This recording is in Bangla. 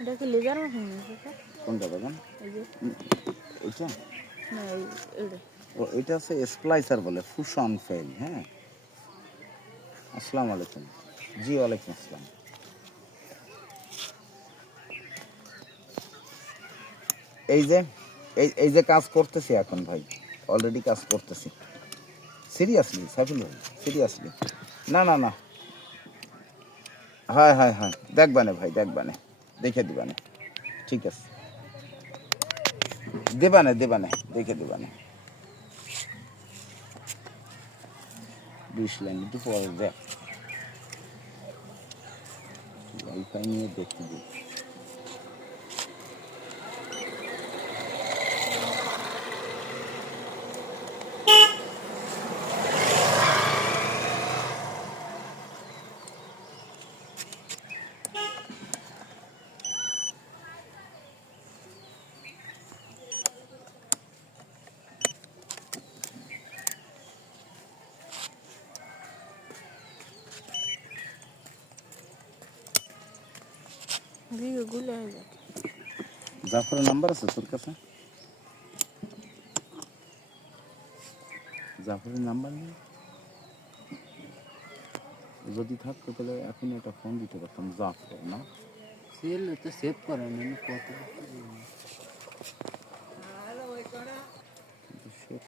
এটা কি লেজার মেশিন? কোনটা দেখেন? এই যে এটা না এইটা। ও এটা আছে স্প্লাইসার বলে, ফুশন ফেল। হ্যাঁ, আসসালামু আলাইকুম। জি ওয়ালাইকুম আসসালাম। এই যে এই যে কাজ করতেছি এখন ভাই, অলরেডি কাজ করতেছি। সিরিয়াসলি সাইফুল ভাই, সিরিয়াসলি। না না না, হ্যাঁ হ্যাঁ হ্যাঁ, দেখবানে ভাই, দেখবানে, দেখে দিবানে। ঠিক আছে, দেবানে দেবানে, দেখে দিবানে। 20 লাইন একটু পরে দেখ, ওয়াইফাই নিয়ে দেখতে দিই। ভিডিও গুলো হয়ে যাবে। জাফরের নাম্বার আছে তোর কাছে? জাফরের নাম্বার নেই? যদি থাকতো তাহলে এখনই একটা ফোন দিতে পারতাম। জাফর না, সেল তো সেভ করেন কত